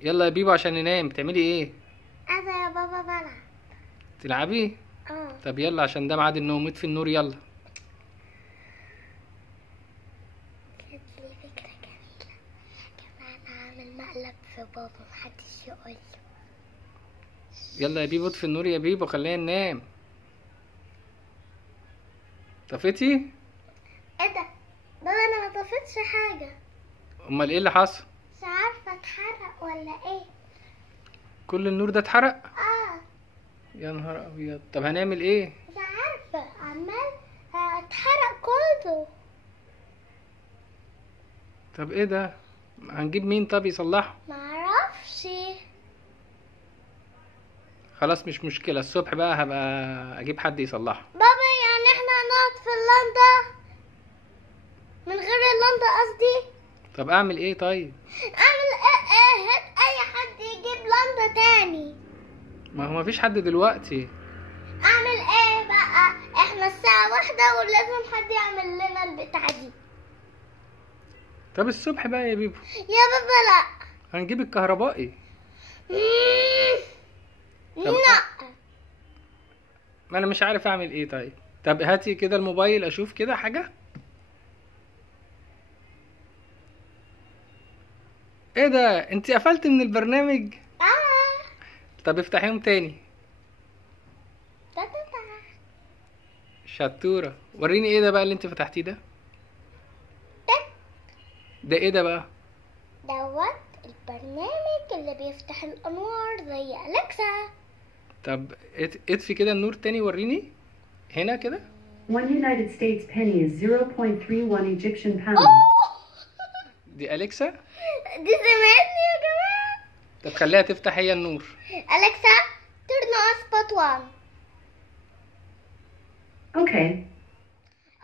يلا يا بيبو عشان ننام. بتعملي ايه؟ انا يا بابا بلعب. تلعبي؟ اه. طب يلا عشان ده ميعاد النوم. اطفي النور يلا. جات لي فكرة جميلة. كمان هعمل مقلب في بابا محدش يقول له. يلا يا بيبو اطفي النور يا بيبو خلينا ننام. طفيتي؟ ايه ده؟ بابا انا ما طفتش حاجة. امال ايه اللي حصل؟ مش عارفة اتحرق ولا ايه. كل النور ده اتحرق؟ اه. يا نهار ابيض. طب هنعمل ايه؟ مش عارفة عمال اتحرق كله. طب ايه ده؟ هنجيب مين طب يصلحه؟ معرفش. خلاص مش مشكلة، الصبح بقى هبقى اجيب حد يصلحه. بابا يعني احنا هنقعد في اللندة من غير اللندة قصدي. طب اعمل ايه طيب؟ اعمل ايه؟ هات اي حد يجيب لندة تاني. ما هو مفيش حد دلوقتي. اعمل ايه بقى؟ احنا الساعة 1 ولازم حد يعمل لنا البتاع دي. طب الصبح بقى يا بيبو. يا بابا لا. هنجيب الكهربائي. طب لا. ما انا مش عارف اعمل ايه طيب. طب هاتي كده الموبايل اشوف كده حاجة. ايه ده؟ انت قفلت من البرنامج؟ طب افتحيهم تاني. تا تا تا. شطورة. وريني ايه ده بقى اللي انت فتحتيه ده؟ ده ايه ده بقى؟ دوت البرنامج اللي بيفتح الانوار زي اليكسا. طب اطفي كده النور تاني وريني هنا كده. 1 United States penny is 0.31 Egyptian pounds. دي أليكسا؟ دي سمعتني يا جماعة. طب خليها تفتح هي النور. اليكسا turn on spot 1. Okay.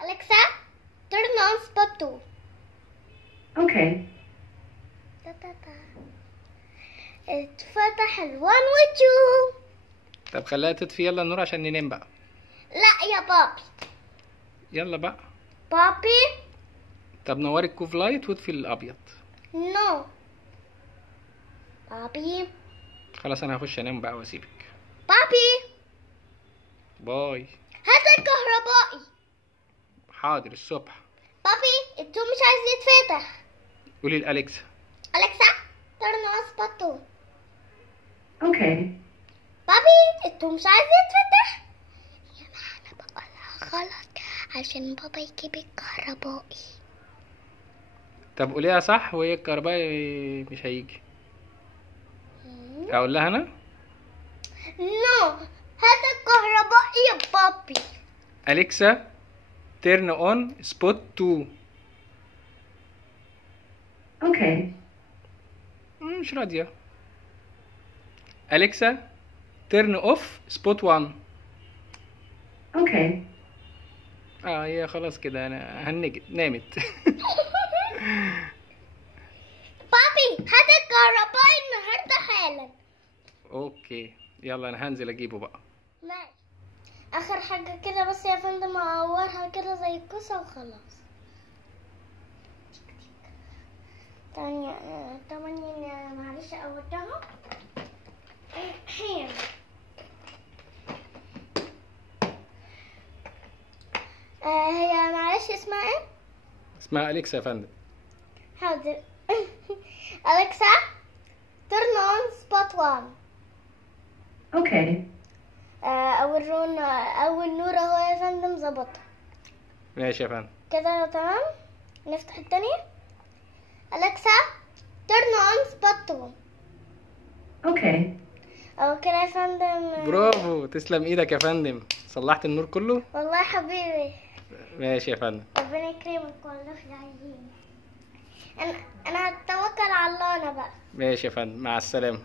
اليكسا turn on spot 2. Okay. تا تا تا. اتفتح ال1 و2. طب خليها تطفي يلا النور عشان ننام بقى. لا يا بابي. يلا بقى. بابي. طب نوري الكوف لايت واطفي الابيض. نو. بابي. خلاص انا هخش انام بقى واسيبك. بابي. باي. هات الكهربائي. حاضر الصبح. بابي التو مش عايز يتفتح. قولي لأليكسا. اليكسا turn on spot 2. Okay. بابي التو مش عايز يتفتح. يا ما انا بقولها غلط عشان بابا يجيب الكهربائي. طب قوليها صح وهي الكهربائي مش هيجي. اقول لها انا؟ نو. هات الكهربائي يا بابي. أليكسا تيرن اون سبوت 2. Okay. مش راضية. أليكسا تيرن اوف سبوت 1. Okay. هي خلاص كده انا هنجت نامت. بابي هات الكهربائي النهارده حالا. اوكي يلا انا هنزل اجيبه بقى. ماشي. اخر حاجه كده بس يا فندم اعورها كده زي الكوسه وخلاص. تانية معلش قوتها. هي معلش اسمها ايه؟ اسمها أليكسا يا فندم. حاضر. أليكسا turn on spot 1. Okay. أول نور اهو يا فندم ظبطها. ماشي يا فندم. كده تمام. نفتح التانية. أليكسا turn on spot 2. Okay. أو كده يا فندم. برافو تسلم ايدك يا فندم. صلحت النور كله. والله يا حبيبي. ماشي يا فندم. ربنا يكرمك والله في العين. أنا هتوكل على الله أنا بقى. ماشي يا فندم مع السلامة.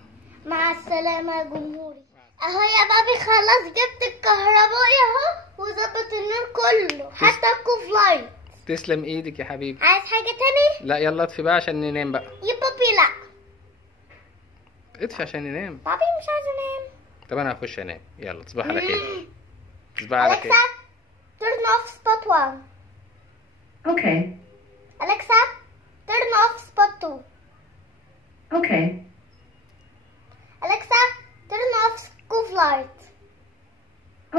مع السلامة يا جمهوري. اهو يا بابي خلاص جبت الكهربائي اهو وظبط النور كله حتى الكوف لايت. تسلم ايدك يا حبيبي. عايز حاجة تاني؟ لا يلا اطفي بقى عشان ننام بقى. يا بابي لا. اطفي عشان ننام. بابي مش عايز انام. طب انا هخش انام. يلا تصبح على خير. تصبح على خير. أليكسا turn off spot 1. Okay. أليكسا turn off spot 2. Okay.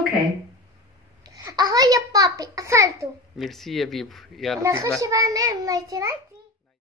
Okay. اهو يا بابي قفلته. ميرسي يا بيبو، يلا نخش تصبح. بقى ننام نايتي نايت.